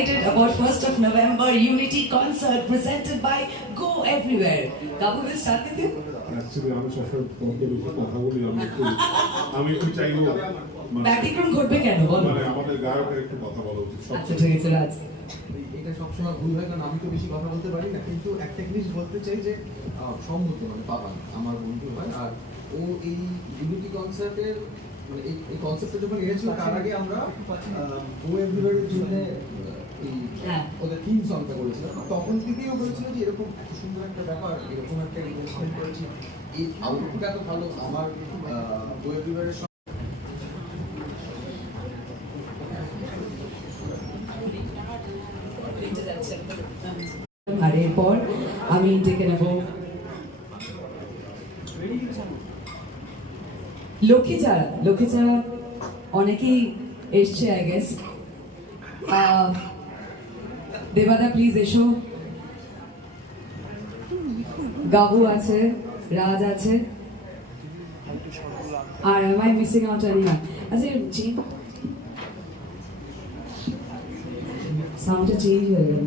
excited about 1st of November Unity concert presented by Go Everywhere. Gabu will start with you. Actually, আমি সবসময় তোমাকে বেশি কথা বলি, আমি একটু চাইবো ব্যতিক্রম ঘটবে কেন বলো? মানে আমাদের গায়কের একটু কথা বলা উচিত। আচ্ছা ঠিক আছে রাজ। এটা সবসময় ভুল হয় কারণ আমি তো বেশি কথা বলতে পারি না, কিন্তু একটা জিনিস বলতে চাই যে সম্মতি মানে পাপান আমার বন্ধু হয়, আর ও এই ইউনিটি কনসার্টের মানে এই কনসেপ্টটা যখন এনেছিল তার আগে আমরা গো এভরিওয়্যারের জন্য এই ওদের থিম সংটা করেছিলাম, তখন থেকেই ও বলেছিল যে এরকম এত সুন্দর একটা ব্যাপার, এরকম একটা ইনভেস্টমেন্ট করেছি, এই আউটপুট এত ভালো আমার গো এভরিওয়্যারের। আর এরপর আমি ডেকে নেব লক্ষ্মীচারা অনেকেই এসছে আই গেস। দেবাদা প্লিজ এসো, গাবু আছে, রাজ আছে, আর am I missing out anyone? আচ্ছা সাউন্ডটা চেঞ্জ হয়ে গেল।